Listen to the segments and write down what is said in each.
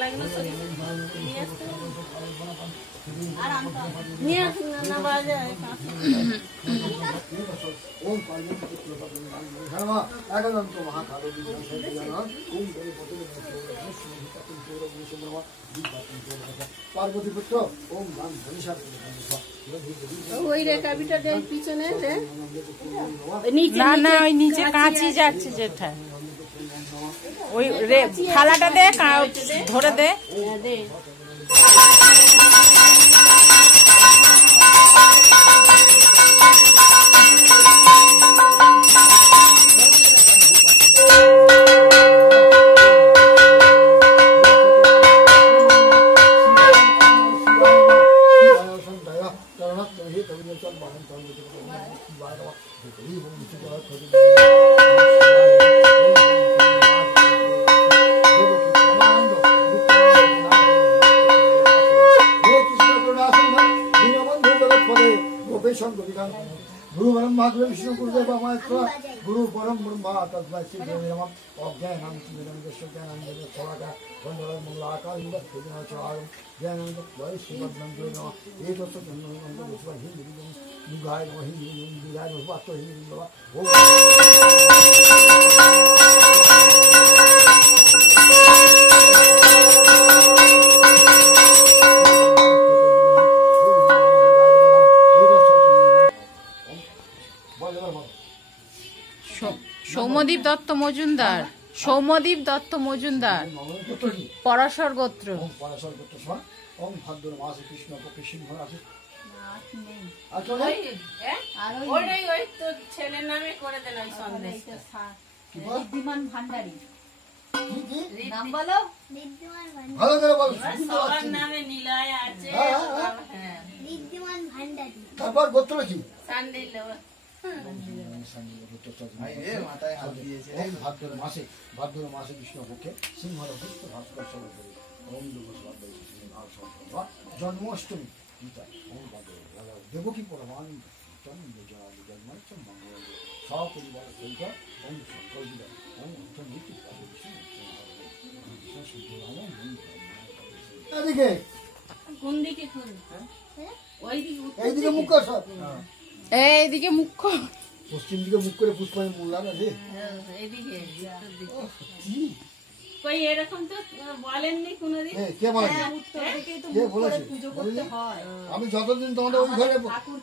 মালাগুলো নিয়ে আসুন না বাজে পার্বতী পুত্র ওম গান ওই রেখাবিটা দেয় পিছনে না না ওই নিচে কাঁচি যাচ্ছে যেটা ওই থালাটা দে ধরে দে गुरु ब्रह्मा गुरु विष्णु गुरुदेव महेश्वर गुरु परम ब्रह्मा तस्मै श्री गुरुवे नमः अज्ञानं ज्ञानं थोड़ा गंधर्व मंगलाकार इंद्र सुजनाचार ज्ञानं वै श्रीमद्नं गुरु नमः ये तो सब नंदन विश्व हिंद निगाय वही निगाय बात तो ही बाबा সৌম্যদীপ দত্ত মজুমদার সৌম্যদীপ দত্ত মজুমদার পরাশর গোত্র ओम भाद्र मास कृष्ण पक्ष सिंह আছে ওই তো ছেলের নামে করে দেন ওই সন্দেশ ঋদ্ধিমান ভান্ডারী নাম বলো ঋদ্ধিমান ভান্ডারী ভালো করে বল সবার নামে নিলয় আছে হ্যাঁ ঋদ্ধিমান ভান্ডারী তারপর গোত্র কি সান্ডিল ভাদ্র মাসে কৃষ্ণ পক্ষে সিংহ ভাস্কর সবাই ওম জন্মাষ্টমী গীতা ওম দেবকী পরমানন্দ সপরিবার সহিত ওম সংকল্প ওম এদিকে কোন দিকে কোন এইদিকে মুখ সব এইদিকে মুখ্য পশ্চিম দিকে মুখ করে পুষ্পায় মোল্লা না রে এদিকে কই এরকম তো বলেননি কোনদিন কে বলে কে বলেছে পুজো করতে হয় আমি যতদিন তোমাদের ওই ঘরে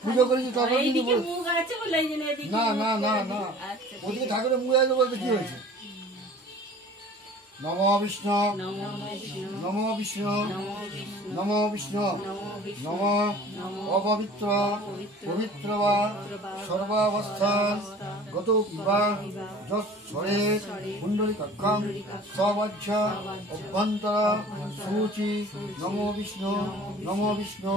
পুজো করেছি ততদিন এইদিকে মুখ আছে বলে এই জন্য এদিকে না না না না ওদিকে ঠাকুরের মুখ আছে বলতে কি হয়েছে নমো বিষ্ণু নমো বিষ্ণু নমো বিষ্ণু নমো অপবিত্র পবিত্র বা সর্বাবস্থান গত বিবাহ যরে কুণ্ডলী কক্ষম সবাহ্য অভ্যন্তর সূচি নমো বিষ্ণু নমো বিষ্ণু